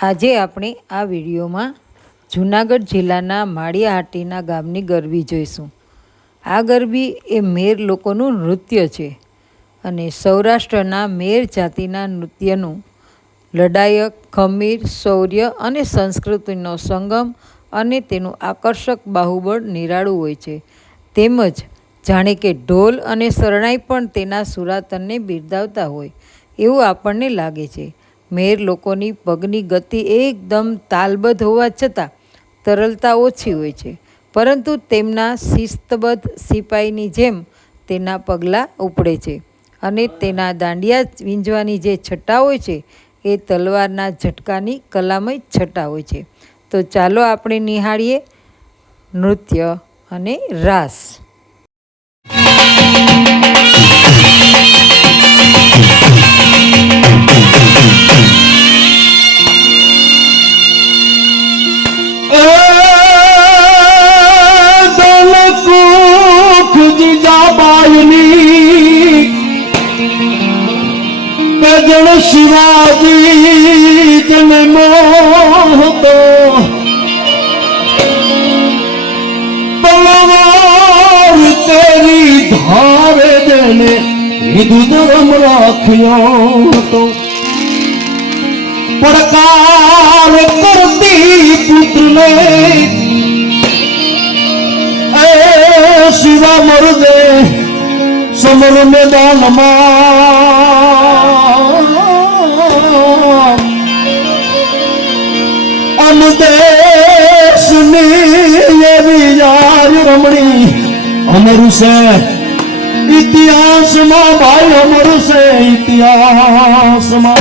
આજે આપણે આ વિડીયોમાં જૂનાગઢ જિલ્લાના માળિયાહાટીના ગામની ગરબી જોઈશું। આ ગરબી એ મેર લોકોનું નૃત્ય છે અને સૌરાષ્ટ્રના મેર જાતિના નૃત્યનું લડાયક, ખમીર, શૌર્ય અને સંસ્કૃતિનો સંગમ અને તેનું આકર્ષક બાહુબળ નિરાળું હોય છે। તેમજ જાણે કે ઢોલ અને શરણાઈ પણ તેના સુરાતનને બિરદાવતા હોય એવું આપણને લાગે છે। મેર લોકોની પગની ગતિ એકદમ તાલબદ્ધ હોવા છતાં તરલતા ઓછી હોય છે, પરંતુ તેમના શિસ્તબદ્ધ સિપાહીની જેમ તેના પગલાં ઉપડે છે અને તેના દાંડિયા વીંજવાની જે છટા હોય છે એ તલવારના ઝટકાની કલામય છટા હોય છે। તો ચાલો આપણે નિહાળીએ નૃત્ય અને રાસ। शिवाजी जन मोह तो तलवार तेरी धारे देने हिंदू धर्म राखियो तो प्रकार करती पुत्र ने ए शिवा मर्दे समर मैदान रमणी अमर से इतिहास में भाई अमर से इतिहास में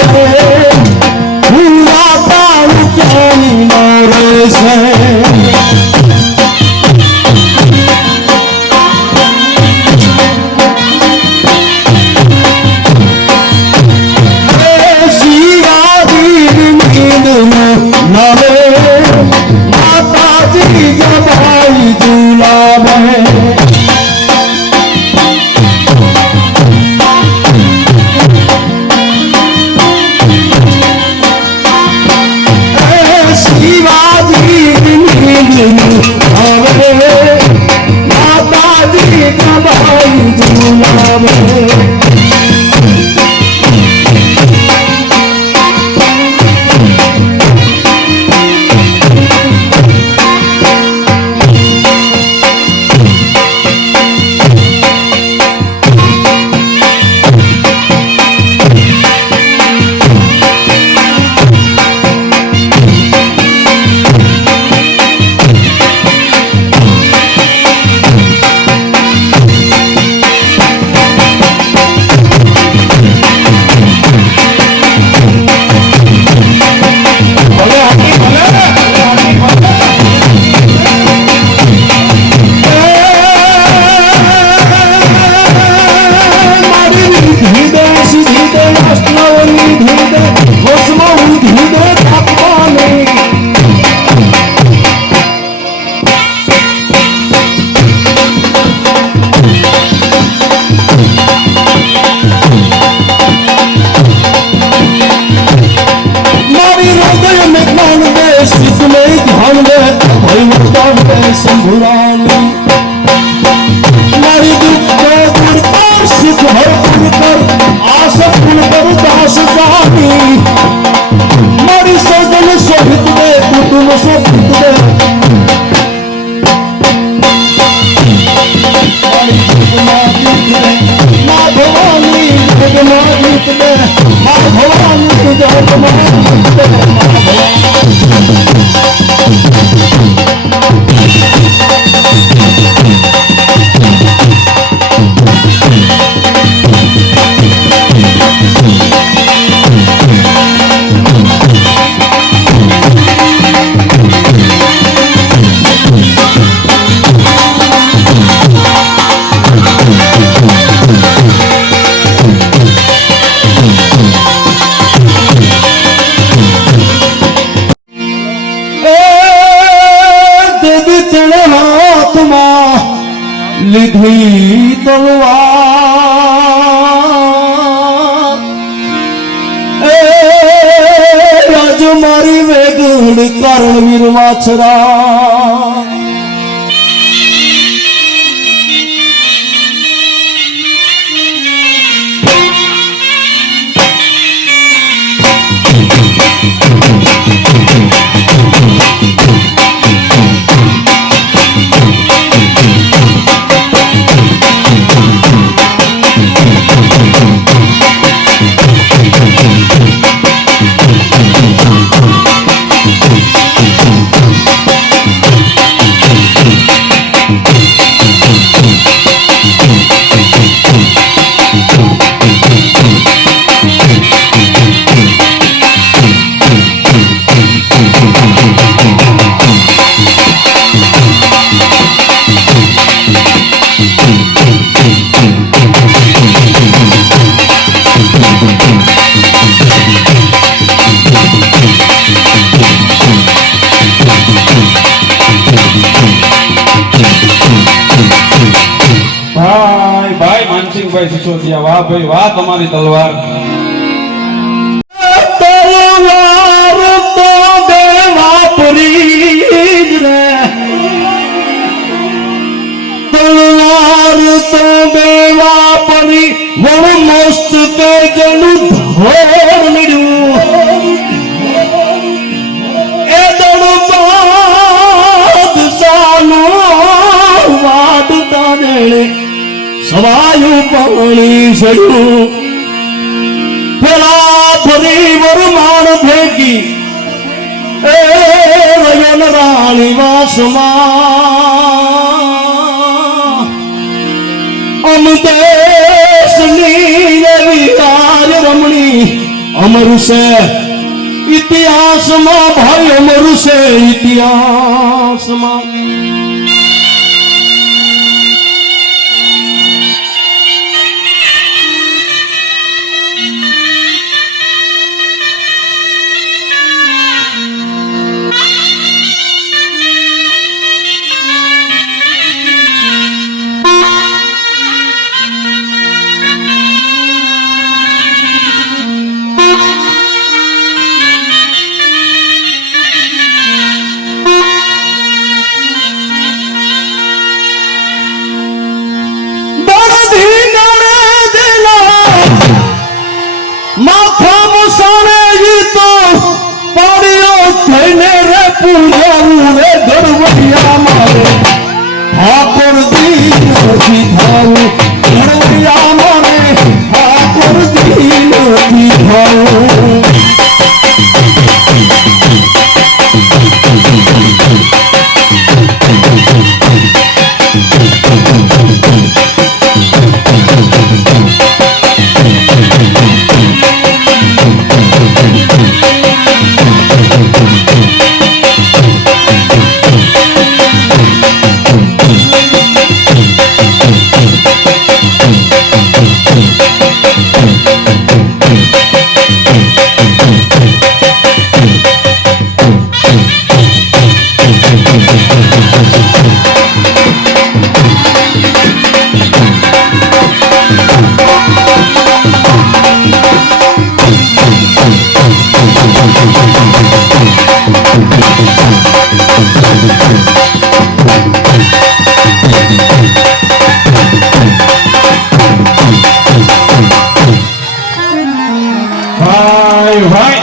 છે પૂરા તારું કેની મારે છે માતાજી જબાઈ ઝુલાવે શિવાજી હવે માતાજી જબાઈ ઝુલાવે શંભુરાની મારી દુઃખ દૂર કર સુખ ભરપૂર કર આશ પૂર્ણ કર દાસ જાની મારી સજન શોહિત દે કુટુંબ શોહિત દે મા ભવાની જગમાં જીત દે મા ભવાની જગમાં જીત દે મા લીધી તલવાર એ રાજ મારી વેગડ કરણવીર વાછરા માનસિંહભાઈ સિસોદિયા, વાહ ભાઈ વાહ, તમારી તલવાર. તલવાર તો દેવાપરી રે, તલવાર તો દેવાપરી વણ મસ્ત કે જનું ધોર મળ્યું એ દણ બાદશાહનો વાદ તારે સવાયું પાણી સડ્યું પેલા ફરી વરમાણ ભેગી એ રયન રાણી વાસમાં અમદેશની એવી આર રમણી અમર છે ઇતિહાસમાં ભાઈ, અમર છે ઇતિહાસમાં. માથા મુસાણે ઈ તો પાડ્યો થઈને રે પૂજાવું રે ગરવડિયા મારે ઠાકોર દી નથી થાવું, ગરવડિયા મારે ઠાકોર દી નથી થાવું. ભાઈ ભાઈ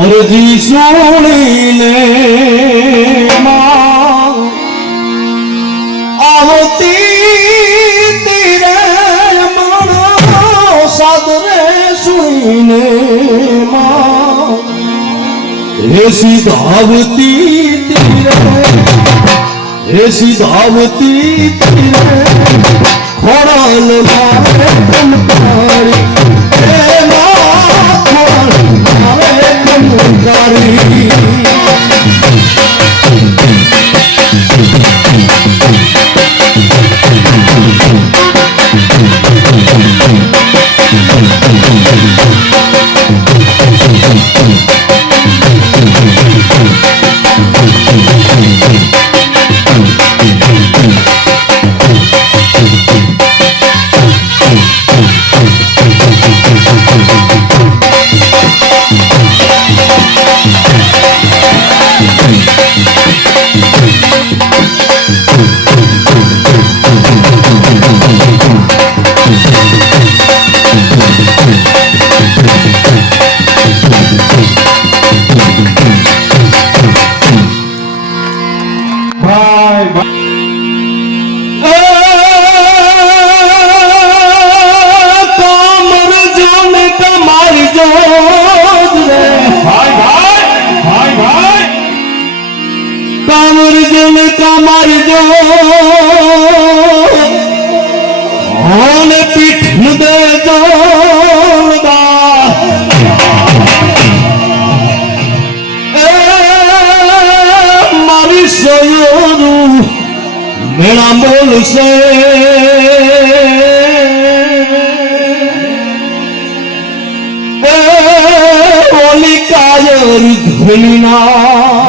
અરજી સુણીને માં આવતી તીરે મારો સાદરે સુણીને માં હે સીધાવતી તીરે, હે સીધાવતી તીરે ખોડાલ મારે કંટાળી, હે માં ખોડાલ મારે કંટાળી. મેળા બોલશે ઓલી કાયર ધોલીના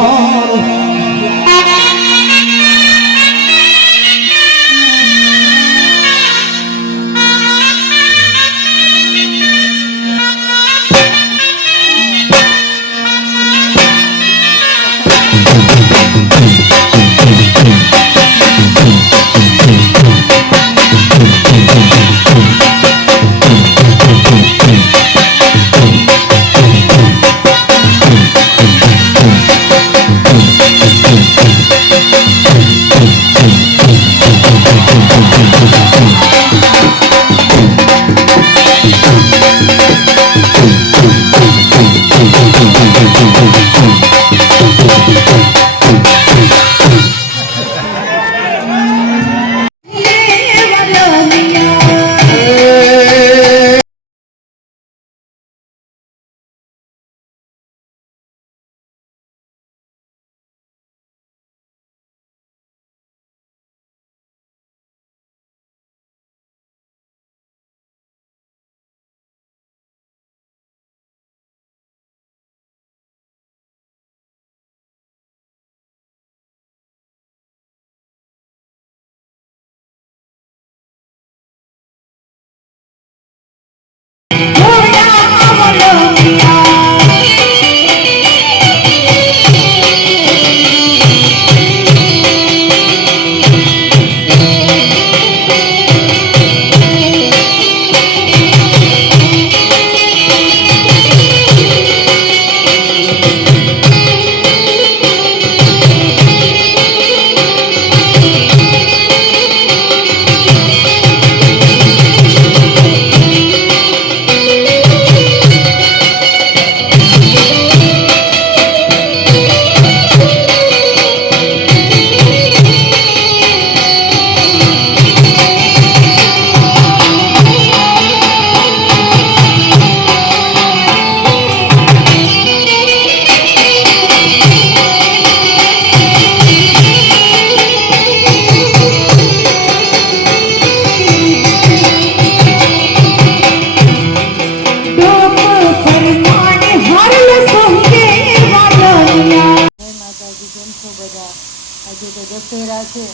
આજે તો દશેરા છે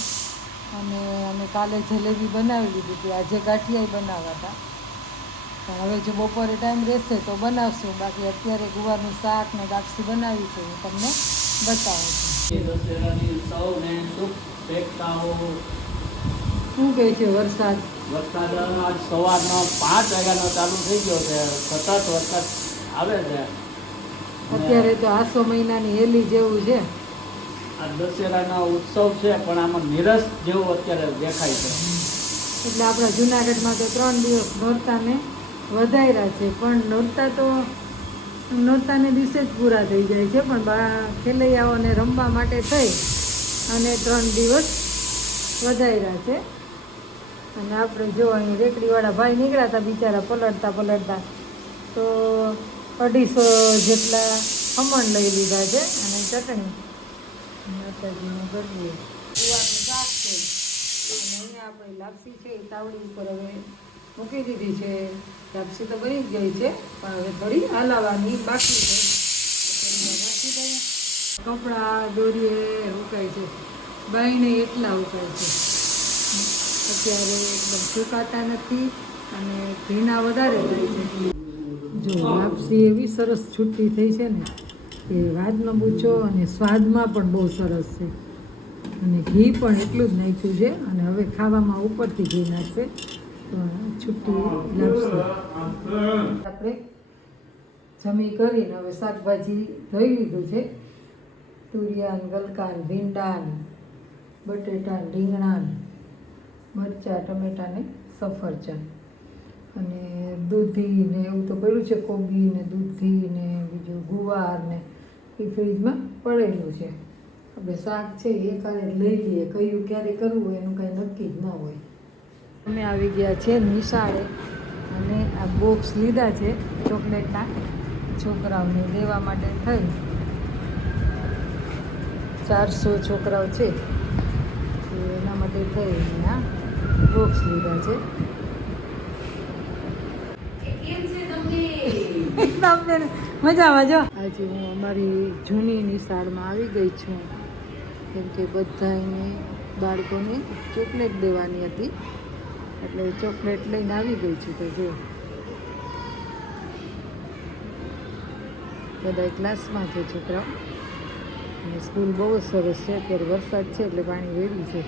અને અમે કાલે જલેબી બનાવી લીધી હતી, આજે ગાંઠિયા બનાવવા હતા. પણ હવે જો બપોરે ટાઈમ રહેશે તો બનાવશું, બાકી અત્યારે ગુવારનું શાક ને લાપસી બનાવી છે, હું તમને બતાવું છું. દશેરાની સૌને શુભેચ્છાઓ. શું કહે છે વરસાદ? વરસાદ આજ સવારના 5 વાગ્યાનો ચાલુ થઈ ગયો છે, સતત વરસાદ આવે છે. અત્યારે તો આસો મહિનાની હેલી જેવું છે. આ દશેરાનો ઉત્સવ છે પણ આમાં નિરસ જેવું અત્યારે દેખાય છે. એટલે આપણા જુનાગઢમાં તો 3 દિવસ નોરતાને વધાર્યા છે, પણ નોરતાને દિવસે જ પૂરા થઈ જાય છે, પણ ખેલૈયાઓને રમવા માટે થઈ અને 3 દિવસ વધાર્યા છે. અને આપણે જો અહીં રેકડીવાળા ભાઈ નીકળ્યા હતા બિચારા પલળતા તો 250 જેટલા ખમણ લઈ લીધા છે અને ચટણી. માતાજીનું ગરબું ગુવારનું શાક છે અને અહીંયા આપણે લાપસી છે એ તાવડી ઉપર હવે મૂકી દીધી છે. લાપસી તો બની જ ગઈ છે પણ હવે થોડી હલાવવાની બાકી છે. નાખી દઈએ. કપડાં દોરીએ ઉકાય છે, બાઈને એટલા ઉકાય છે, અત્યારે એકદમ સુકાતા નથી અને ભીના વધારે થાય છે. જો લાપસી એવી સરસ છૂટી થઈ છે ને કે વાત ન પૂછો, અને સ્વાદમાં પણ બહુ સરસ છે અને ઘી પણ એટલું જ નાખ્યું છે. અને હવે ખાવામાં ઉપરથી ઘી નાખશે તો છૂટી લાપસી. આપણે જમી કરીને હવે શાકભાજી ધોઈ લીધું છે. તુરિયાન, ગલકાન, ભીંડાન, બટેટા, રીંગણાન, મરચાં, ટમેટાં ને સફરજન અને દૂધી ને એવું તો પડ્યું છે, કોબી ને દૂધી ને બીજું ગુવાર ને એ ફ્રીજમાં પડેલું છે. હવે શાક છે એ કાલે લઈ લઈએ, કયું ક્યારે કરવું એનું કાંઈ નક્કી જ ન હોય. અમે આવી ગયા છે નિશાળે અને આ બોક્સ લીધા છે ચોકલેટના, છોકરાઓને દેવા માટે થઈ. 400 છોકરાઓ છે એના માટે થઈ અહીંયા બોક્સ લીધા છે. મજામાં જો. આજે હું અમારી જૂની નિશાળમાં આવી ગઈ છું કેમ કે બધાને બાળકોને ચોકલેટ દેવાની હતી એટલે ચોકલેટ લઈને આવી ગઈ છું. તો જો બધા ક્લાસમાં છે છોકરાઓ અને સ્કૂલ બહુ જ સરસ છે. અત્યારે વરસાદ છે એટલે પાણી વેર્યું છે.